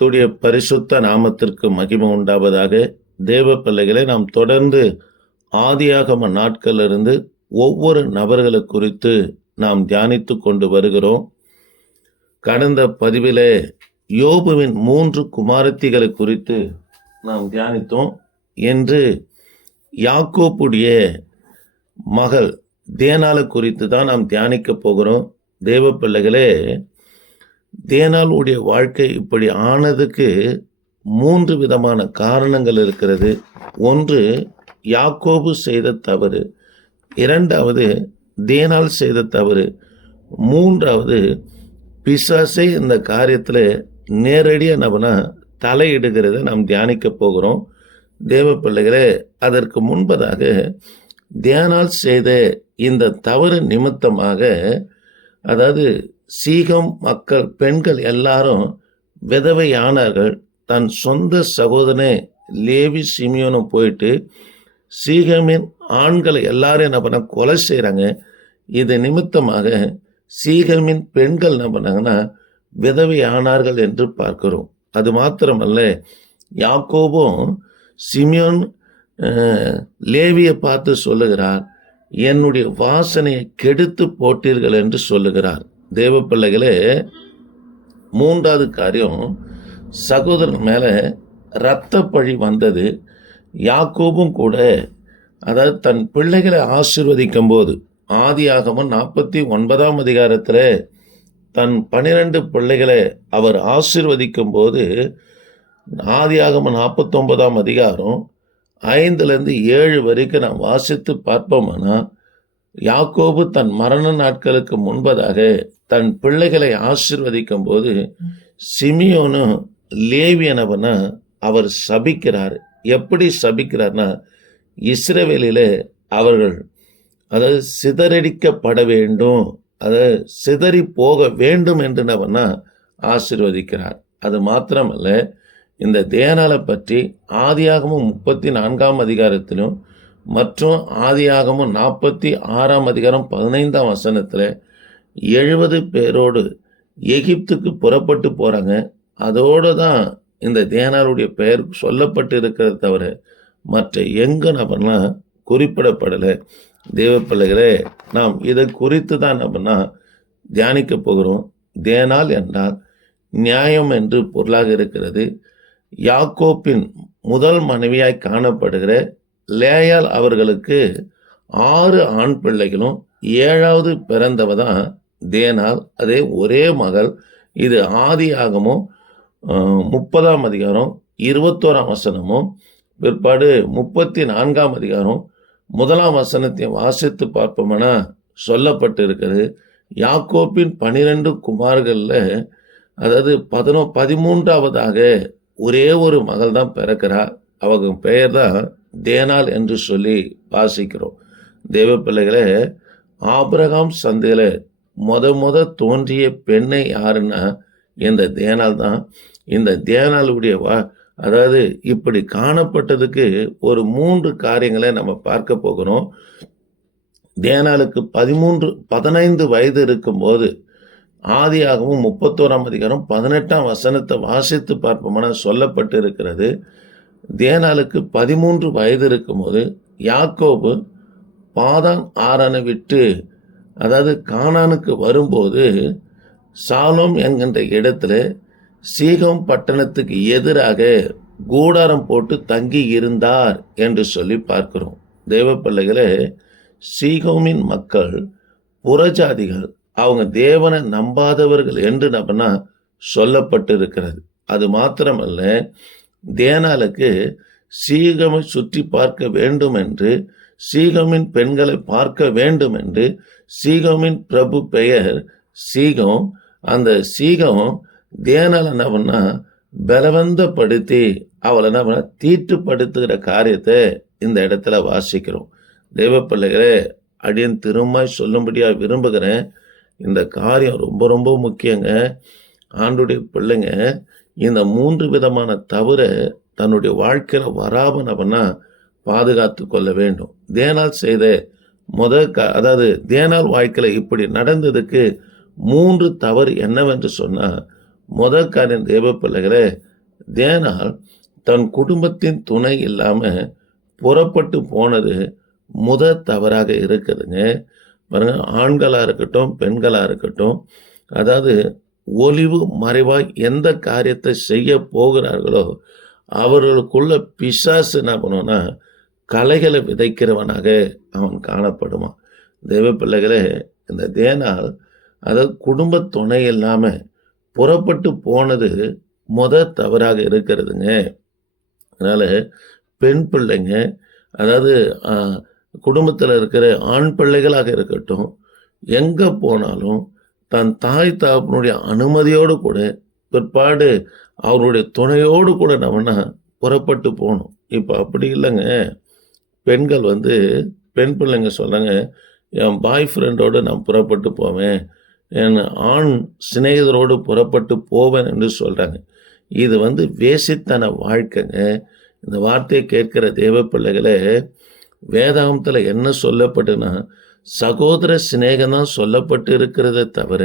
கர்த்துடைய பரிசுத்த நாமத்திற்கு மகிமை உண்டாவதாக தேவ பிள்ளைகளை நாம் தொடர்ந்து ஆதியாகம நாட்களிலிருந்து ஒவ்வொரு நபர்களை குறித்து நாம் தியானித்து கொண்டு வருகிறோம். கடந்த பதிவிலே யோபுவின் மூன்று குமாரத்திகளை குறித்து நாம் தியானித்தோம். என்று யாக்கோப்புடைய மகள் தேனால குறித்து தான் நாம் தியானிக்க போகிறோம். தேவ பிள்ளைகளே தேனாளுடைய வாழ்க்கை இப்படி ஆனதுக்கு மூன்று விதமான காரணங்கள் இருக்கிறது. ஒன்று யாக்கோபு செய்த தவறு. இரண்டாவது தேனால் செய்த தவறு. மூன்றாவது பிசாசை இந்த காரியத்தில் நேரடியாக நம்மனா தலையிடுகிறத நாம் தியானிக்க போகிறோம். தேவ பிள்ளைகளே அதற்கு முன்பதாக தியானால் செய்த இந்த தவறு நிமித்தமாக அதாவது சீகம் மக்கள் பெண்கள் எல்லாரும் விதவையானார்கள் தன் சொந்த சகோதரனே லேவி சிமியோனும் போயிட்டு சீகமின் ஆண்களை எல்லாரும் என்ன பண்ண கொலை செய்கிறாங்க இது நிமித்தமாக சீகமின் பெண்கள் என்ன பண்ணாங்கன்னா விதவை ஆனார்கள் என்று பார்க்கிறோம். அது மாத்திரமல்ல யாக்கோபும் சிமியோன் லேவியை பார்த்து சொல்லுகிறார் என்னுடைய வாசனையை கெடுத்து போட்டீர்கள் என்று சொல்லுகிறார். தேவ பிள்ளைகளே மூன்றாவது காரியம் சகோதரன் மேலே இரத்த பழி வந்தது. யாக்கோபும் கூட அதாவது தன் பிள்ளைகளை ஆசிர்வதிக்கும் போது ஆதியாகமம் நாற்பத்தி ஒன்பதாம் அதிகாரத்தில் தன் பனிரெண்டு பிள்ளைகளை அவர் ஆசிர்வதிக்கும் போது ஆதியாகமம் நாற்பத்தொன்பதாம் அதிகாரம் ஐந்துலேருந்து ஏழு வரைக்கும் நாம் வாசித்து பார்ப்போம்னா யாக்கோபு தன் மரண நாட்களுக்கு முன்பதாக தன் பிள்ளைகளை ஆசிர்வதிக்கும் போது சிமியோனும் லேவியனவன அவர் சபிக்கிறார். எப்படி சபிக்கிறார்னா இஸ்ரேவேலில் அவர்கள் அதாவது சிதறடிக்கப்பட வேண்டும் அதாவது சிதறி போக வேண்டும் என்று நவனா ஆசிர்வதிக்கிறார். அது மாத்திரமல்ல இந்த தேனாலை பற்றி ஆதியாகமும் முப்பத்தி நான்காம் அதிகாரத்திலும் மற்றும் ஆதியாகமும் நாற்பத்தி ஆறாம் அதிகாரம் பதினைந்தாம் வசனத்தில் எழுபது பேரோடு எகிப்துக்கு புறப்பட்டு போகிறாங்க அதோடு தான் இந்த தேனாருடைய பெயர் சொல்லப்பட்டு இருக்கிறத தவிர மற்ற எங்க நபர்லாம் குறிப்பிடப்படலை. தேவ பிள்ளைகளே நாம் இதை குறித்து தான் நம்மனா தியானிக்க போகிறோம். தேனால் என்றால் நியாயம் என்று பொருளாக இருக்கிறது. யாக்கோப்பின் முதல் மனைவியாய் காணப்படுகிற லேயால் அவர்களுக்கு ஆறு ஆண் பிள்ளைகளும் ஏழாவது பிறந்தவ தான் தேனால். அதே ஒரே மகள். இது ஆதியாகமும் ஆகமும் முப்பதாம் அதிகாரம் இருபத்தோராம் வசனமும் பிற்பாடு முப்பத்தி நான்காம் அதிகாரம் முதலாம் வசனத்தை வாசித்து பார்ப்போம்னா சொல்லப்பட்டு இருக்கிறது யாக்கோப்பின் பனிரெண்டு குமார்களில் அதாவது பதினோ பதிமூன்றாவதாக ஒரே ஒரு மகள் தான் பிறக்கிறார் அவங்க பெயர் தான் தேனால் என்று சொல்லி வாசிக்கிறோம். தேவ பிள்ளைகளே ஆபிரகாம் சந்தையில் முத முத தோன்றிய பெண்ணை யாருன்னா இந்த தேனால் தான். இந்த தேனாளுடைய வா அதாவது இப்படி காணப்பட்டதுக்கு ஒரு மூன்று காரியங்களை நம்ம பார்க்க போகிறோம். தேனாளுக்கு பதிமூன்று பதினைந்து வயது இருக்கும்போது ஆதியாகவும் முப்பத்தோராம் அதிகாரம் பதினெட்டாம் வசனத்தை வாசித்து பார்ப்போம்னா சொல்லப்பட்டு இருக்கிறது தேனாளுக்கு பதிமூன்று வயது இருக்கும்போது யாக்கோபு பாதான் ஆறானை விட்டு அதாவது கானானுக்கு வரும்போது சாலோம் என்கின்ற இடத்துல சீகம் பட்டணத்துக்கு எதிராக கூடாரம் போட்டு தங்கி இருந்தார் என்று சொல்லி பார்க்கிறோம். தேவ பிள்ளைகளே சீகோமின் மக்கள் புறஜாதிகள் அவங்க தேவனை நம்பாதவர்கள் என்று நம்மனா சொல்லப்பட்டு இருக்கிறது அது மாத்திரமல்ல தேனாலுக்கு சீகமை சுற்றி பார்க்க வேண்டும் என்று சீகமின் பெண்களை பார்க்க வேண்டும் என்று சீகமின் பிரபு பெயர் சீகம். அந்த சீகம் தேனால என்ன பண்ணா பலவந்தப்படுத்தி அவளை என்ன பண்ண தீட்டுப்படுத்துகிற காரியத்தை இந்த இடத்துல வாசிக்கிறோம். தெய்வ பிள்ளைகளே அடியன் திரும்பாய் சொல்லும்படியாக விரும்புகிறேன். இந்த காரியம் ரொம்ப ரொம்ப முக்கியங்க. ஆண்டுடைய பிள்ளைங்க இந்த மூன்று விதமான தவிர தன்னுடைய வாழ்க்கையில் வராம நம்மனா பாதுகாத்து கொள்ள வேண்டும். தேனால் செய்த முத க அதாவது தேனால் வாழ்க்கையில் இப்படி நடந்ததுக்கு மூன்று தவறு என்னவென்று சொன்னால் முத காரியம் தேவ பிள்ளைகளை தேனால் தன் குடும்பத்தின் துணை இல்லாமல் புறப்பட்டு போனது முத தவறாக இருக்குதுங்க. பாருங்கள் ஆண்களாக இருக்கட்டும் பெண்களாக இருக்கட்டும் அதாவது ஒளிவு மறைவாய் எந்த காரியத்தை செய்ய போகிறார்களோ அவர்களுக்குள்ள பிசாசு என்ன பண்ணுவோன்னா கலைகளை விதைக்கிறவனாக அவன் காணப்படுவான். தெய்வ பிள்ளைகளே இந்த தேனால் அதாவது குடும்ப துணை இல்லாமல் புறப்பட்டு போனது முத தவறாக இருக்கிறதுங்க. அதனால் பெண் பிள்ளைங்க அதாவது குடும்பத்தில் இருக்கிற ஆண் பிள்ளைகளாக இருக்கட்டும் எங்கே போனாலும் தன் தாய் தாப்பனுடைய அனுமதியோடு கூட பிற்பாடு அவருடைய துணையோடு கூட நம்மனா புறப்பட்டு போகணும். இப்போ அப்படி இல்லைங்க. பெண்கள் வந்து பெண் பிள்ளைங்க சொல்கிறாங்க என் பாய் ஃப்ரெண்டோடு நான் புறப்பட்டு போவேன். என் ஆண் சிநேகிதரோடு புறப்பட்டு போவேன் என்று சொல்கிறாங்க இது வந்து வேசித்தன வாழ்க்கைங்க. இந்த வார்த்தையை கேட்கிற தேவ பிள்ளைகளே வேதாகமத்தில் என்ன சொல்லப்பட்டுன்னா சகோதர சிநேகம் தான் சொல்லப்பட்டு இருக்கிறத தவிர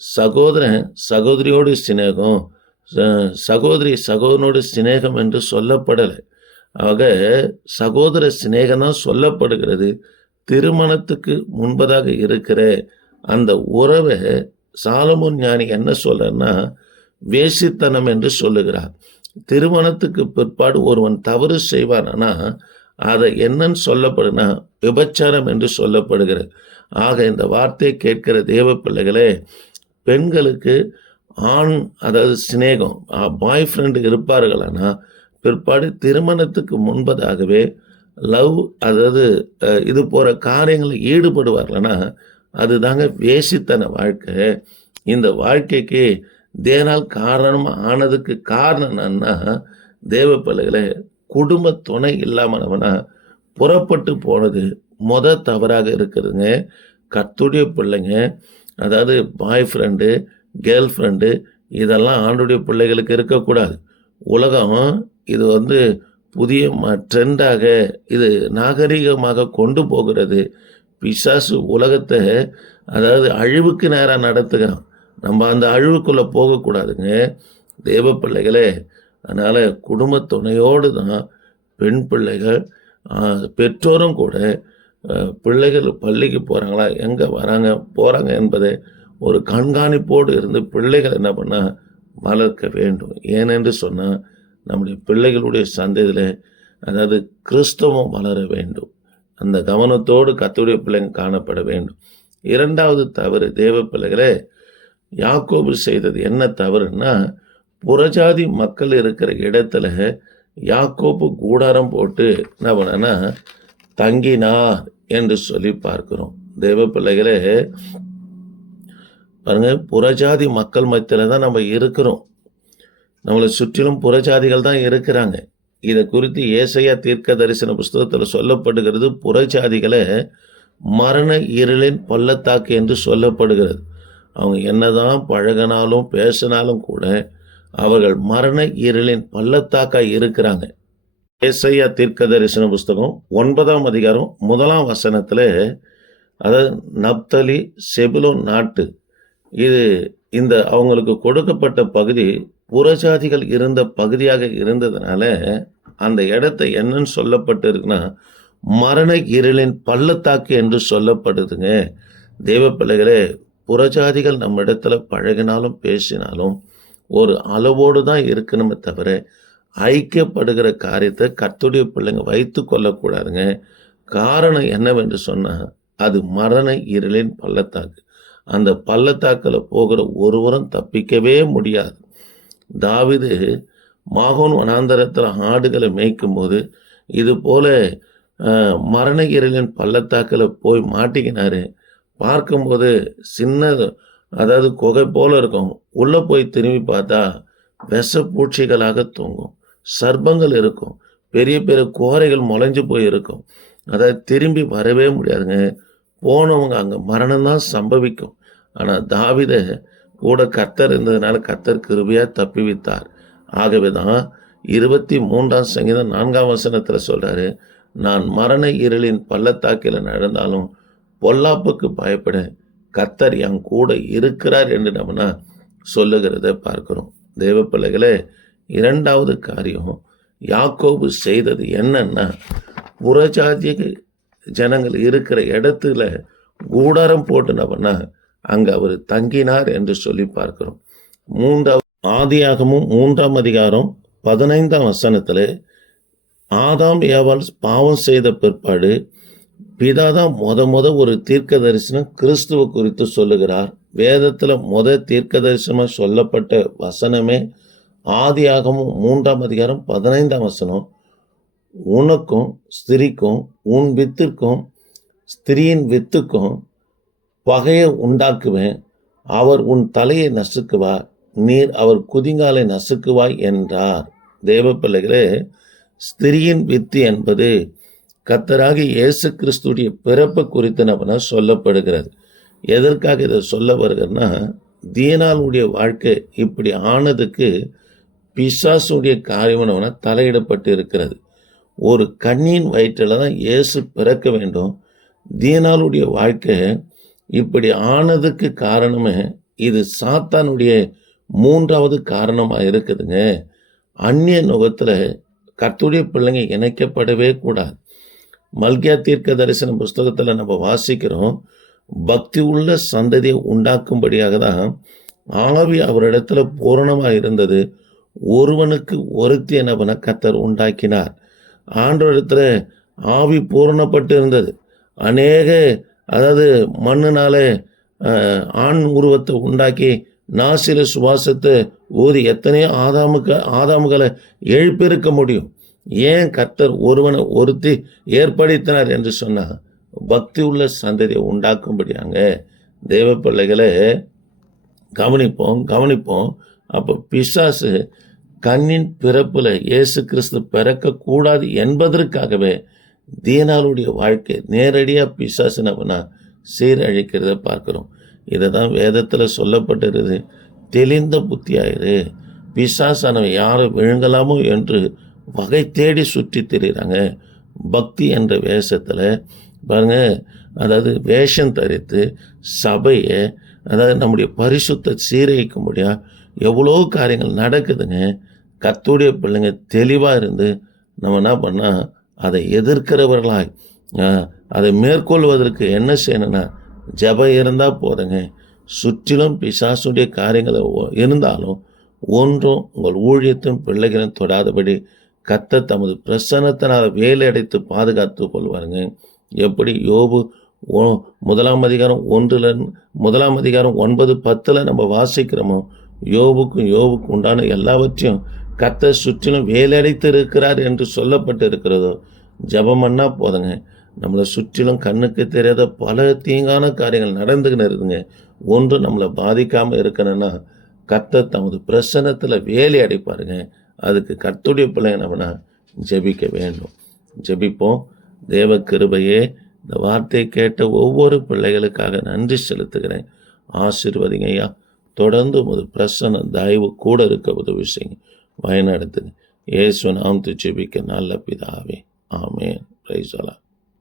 சகோதரன் சகோதரியோடு சிநேகம் சகோதரி சகோதரனோடு சிநேகம் என்று சொல்லப்படலை. ஆக சகோதர சிநேகம் தான் சொல்லப்படுகிறது. திருமணத்துக்கு முன்பதாக இருக்கிற அந்த உறவை சாலமோன் ஞானி என்ன சொல்றன்னா வேசித்தனம் என்று சொல்லுகிறார். திருமணத்துக்கு பிற்பாடு ஒருவன் தவறு செய்வானா. அதை என்னன்னு சொல்லப்படுனா விபச்சாரம் என்று சொல்லப்படுகிறது. ஆக இந்த வார்த்தையை கேட்கிற தேவ பிள்ளைகளே பெண்களுக்கு ஆண் அதாவது சிநேகம் பாய் ஃப்ரெண்டு இருப்பார்களானா பிற்பாடு திருமணத்துக்கு முன்பதாகவே லவ் அதாவது இது போற காரியங்களில் ஈடுபடுவார்கள்னா அதுதாங்க வேசித்தன வாழ்க்கை. இந்த வாழ்க்கைக்கு தேனால் காரணம் ஆனதுக்கு காரணம் என்னன்னா தேவ பிள்ளைகளை குடும்ப துணை இல்லாமனவனா புறப்பட்டு போனது மொத தவறாக இருக்குதுங்க. கத்துடைய பிள்ளைங்க அதாவது பாய் ஃப்ரெண்டு கேர்ள் ஃப்ரெண்டு இதெல்லாம் ஆண்டுடைய பிள்ளைகளுக்கு இருக்கக்கூடாது. உலகம் இது வந்து புதிய ட்ரெண்டாக இது நாகரிகமாக கொண்டு போகிறது. பிசாசு உலகத்தை அதாவது அழிவுக்கு நேராக நடத்துகிறான். நம்ம அந்த அழிவுக்குள்ளே போகக்கூடாதுங்க. தேவ பிள்ளைகளே அதனால் குடும்ப துணையோடு தான் பெண் பிள்ளைகள் பெற்றோரும் கூட பிள்ளைகள் பள்ளிக்கு போகிறாங்களா எங்கே வராங்க போகிறாங்க என்பதை ஒரு கண்காணிப்போடு இருந்து பிள்ளைகள் என்ன பண்ணால் வளர்க்க வேண்டும். ஏனென்று சொன்னால் நம்முடைய பிள்ளைகளுடைய சந்ததியில் அதாவது கிறிஸ்தவம் வளர வேண்டும். அந்த கவனத்தோடு கத்துடைய பிள்ளைங்க காணப்பட வேண்டும். இரண்டாவது தவறு தேவ பிள்ளைகளே யாக்கோபு செய்தது என்ன தவறுன்னா புறஜாதி மக்கள் இருக்கிற இடத்துல யாக்கோப்பு கூடாரம் போட்டு என்ன பண்ணனா தங்கினார் என்று சொல்லி பார்க்கிறோம். தேவ பிள்ளைகளே பாருங்க புறஜாதி மக்கள் மத்தியில் தான் நம்ம இருக்கிறோம். நம்மளை சுற்றிலும் புறஜாதிகள் தான் இருக்கிறாங்க. இதை குறித்து ஏசையா தீர்க்க தரிசன புஸ்தகத்தில் சொல்லப்படுகிறது புறஜாதிகளை மரண இருளின் பள்ளத்தாக்கு என்று சொல்லப்படுகிறது. அவங்க என்னதான் பழகினாலும் பேசினாலும் கூட அவர்கள் மரண இருளின் பள்ளத்தாக்காய் இருக்கிறாங்க. ஏசையா தீர்க்க தரிசன புஸ்தகம் ஒன்பதாம் அதிகாரம் முதலாம் வசனத்தில் அதாவது நப்தலி செபுலோன் நாட்டு இது இந்த அவங்களுக்கு கொடுக்கப்பட்ட பகுதி புறஜாதிகள் இருந்த பகுதியாக இருந்ததுனால அந்த இடத்த என்னன்னு சொல்லப்பட்டு இருக்குன்னா மரண இருளின் பள்ளத்தாக்கு என்று சொல்லப்படுதுங்க. தெய்வ பிள்ளைகளே புறஜாதிகள் நம்ம இடத்துல பழகினாலும் பேசினாலும் ஒரு அளவோடு தான் இருக்கணுமே தவிர ஐக்கியப்படுகிற காரியத்தை கத்துடைய பிள்ளைங்க வைத்து கொள்ளக்கூடாதுங்க. காரணம் என்னவென்று சொன்னால் அது மரண இருளின் பள்ளத்தாக்கு. அந்த பள்ளத்தாக்கில் போகிற ஒருவரும் தப்பிக்கவே முடியாது. தாவிது மாகோன் வனாந்தரத்தில் ஆடுகளை மேய்க்கும் போது இது போல மரண இருளின் பள்ளத்தாக்கில் போய் மாட்டிக்கினாரு. பார்க்கும்போது சின்ன அதாவது குகை போல இருக்கும். உள்ளே போய் திரும்பி பார்த்தா விஷப்பூச்சிகளாக தூங்கும். சர்ப்பங்கள் இருக்கும். பெரிய பெரிய கோரைகள் முளைஞ்சு போய் இருக்கும். அதாவது திரும்பி வரவே முடியாதுங்க. போனவங்க அங்கே மரணம்தான் சம்பவிக்கும். ஆனால் தாவித கூட கத்தர் இருந்ததுனால கத்தர் கிருபையாக தப்பிவித்தார் ஆகவே தான் இருபத்தி மூன்றாம் சங்கீதம் நான்காம் வசனத்தில் சொல்கிறாரு நான் மரண இருளின் பள்ளத்தாக்கில் நடந்தாலும் பொல்லாப்புக்கு பயப்பட. கத்தர் என் கூட இருக்கிறார் என்று நம்ம சொல்லுகிறத பார்க்கிறோம். தேவ பிள்ளைகளே இரண்டாவது காரியம் யாக்கோபு செய்தது என்னன்னா புறஜாதிய ஜனங்கள் இருக்கிற இடத்துல கூடாரம் போட்டுனவனா அங்கே அவர் தங்கினார் என்று சொல்லி பார்க்கிறோம். மூன்றாவது ஆதியாகமும் மூன்றாம் அதிகாரம் பதினைந்தாம் வசனத்தில் ஆதாம் ஏவால் பாவம் செய்த பிற்பாடு பிதா தான் மொத மொத ஒரு தீர்க்க தரிசனம் கிறிஸ்துவ குறித்து சொல்லுகிறார். வேதத்தில் மொத தீர்க்க தரிசனமாக சொல்லப்பட்ட வசனமே ஆதியாகமும் மூன்றாம் அதிகாரம் பதினைந்தாம் வசனம். உனக்கும் ஸ்திரிக்கும் உன் வித்திற்கும் ஸ்திரியின் வித்துக்கும் பகையை உண்டாக்குவேன். அவர் உன் தலையை நசுக்குவார் நீர் அவர் குதிங்காலை நசுக்குவாய் என்றார். தேவ பிள்ளைகளே ஸ்திரியின் வித்து என்பது கத்தராகி இயேசு கிறிஸ்துடைய பிறப்பு குறித்து நம்ம சொல்லப்படுகிறது. எதற்காக இதை சொல்ல வருகிறதுனா தீனாளுடைய வாழ்க்கை இப்படி ஆனதுக்கு பிசாசுடைய காரியம்னவன தலையிடப்பட்டு இருக்கிறது. ஒரு கண்ணின் வயிற்றில் தான் இயேசு பிறக்க வேண்டும். தீனாளுடைய வாழ்க்கை இப்படி ஆனதுக்கு காரணமே இது சாத்தானுடைய மூன்றாவது காரணமாக இருக்குதுங்க. அந்நிய நுகத்தில் கத்துடைய பிள்ளைங்க இணைக்கப்படவே கூடாது. மல்கியா தீர்க்க தரிசன புஸ்தகத்தில் நம்ம வாசிக்கிறோம் பக்தி உள்ள சந்ததியை உண்டாக்கும்படியாக தான் ஆவி அவரிடத்துல பூரணமாக இருந்தது. ஒருவனுக்கு ஒருத்தி எனவன கத்தர் உண்டாக்கினார். ஆண்டவரிடத்துல ஆவி பூரணப்பட்டு இருந்தது. அநேக அதாவது மண்ணுனால ஆண் உருவத்தை உண்டாக்கி நாசில சுவாசத்தை ஊதி எத்தனையோ ஆதாமுக ஆதாமுகளை எழுப்பியிருக்க முடியும். ஏன் கர்த்தர் ஒருவனை ஒருத்தி ஏற்படுத்தினார் என்று சொன்னால் பக்தி உள்ள சந்ததியை உண்டாக்கும்படியாங்க. தேவ பிள்ளைகளை கவனிப்போம் கவனிப்போம். அப்போ பிசாசு கண்ணின் பிறப்பில் இயேசு கிறிஸ்து பிறக்கக்கூடாது என்பதற்காகவே தீனாளுடைய வாழ்க்கை நேரடியாக பிசாசு நம்ம சீரழிக்கிறத பார்க்குறோம். இதை தான் வேதத்தில் சொல்லப்பட்டிருது தெளிந்த புத்தியாயிரு. பிசாசானவன் யாரை விழுங்கலாமோ என்று வகை தேடி சுற்றி திரிகிறாங்க பக்தி என்ற வேஷத்தில் பாருங்க அதாவது வேஷம் தரித்து சபையை அதாவது நம்முடைய பரிசுத்த சீரழிக்க முடியா எவ்வளோ காரியங்கள் நடக்குதுங்க. கத்துடைய பிள்ளைங்க தெளிவாக இருந்து நம்ம என்ன பண்ணால் அதை எதிர்க்கிறவர்களாய் அதை மேற்கொள்வதற்கு என்ன செய்யணும்னா ஜெபம் இருந்தால் போதுங்க. சுற்றிலும் பிசாசுடைய காரியங்கள் இருந்தாலும் ஒன்றும் உங்கள் ஊழியத்தையும் பிள்ளைகளையும் தொடாதபடி கத்த தமது பிரசன்னத்தினால் வேலை அடைத்து பாதுகாத்து கொள்வாருங்க. எப்படி? யோபு முதலாம் அதிகாரம் ஒன்றுல முதலாம் அதிகாரம் ஒன்பது பத்தில் நம்ம வாசிக்கிறோமோ யோபுக்கும் யோபுக்கும் உண்டான எல்லாவற்றையும் கத்த சுற்றிலும் வேலையடைத்து இருக்கிறார் என்று சொல்லப்பட்டு இருக்கிறதோ ஜெபம் பண்ணால் போதுங்க. நம்மளை சுற்றிலும் கண்ணுக்கு தெரியாத பல தீங்கான காரியங்கள் நடந்துக்கின்னு இருக்குங்க ஒன்று நம்மளை பாதிக்காமல் இருக்கணும்னா கத்த தமது பிரசன்னத்தில் வேலை அடைப்பாருங்க. அதுக்கு கர்த்துடைய பிள்ளை நம்மனா ஜெபிக்க வேண்டும். ஜெபிப்போம். தேவ கிருபையே இந்த வார்த்தையை கேட்ட ஒவ்வொரு பிள்ளைகளுக்காக நன்றி செலுத்துகிறேன். ஆசீர்வதிங்க ஐயா. தொடர்ந்து உமது பிரசன்ன தயவு கூட இருக்க உதவி செய்யுங்க. வயநாடுத்துங்க இயேசு நாம் ஜெபிக்க நல்ல பிதாவே. ஆமேன். பிரைஸ்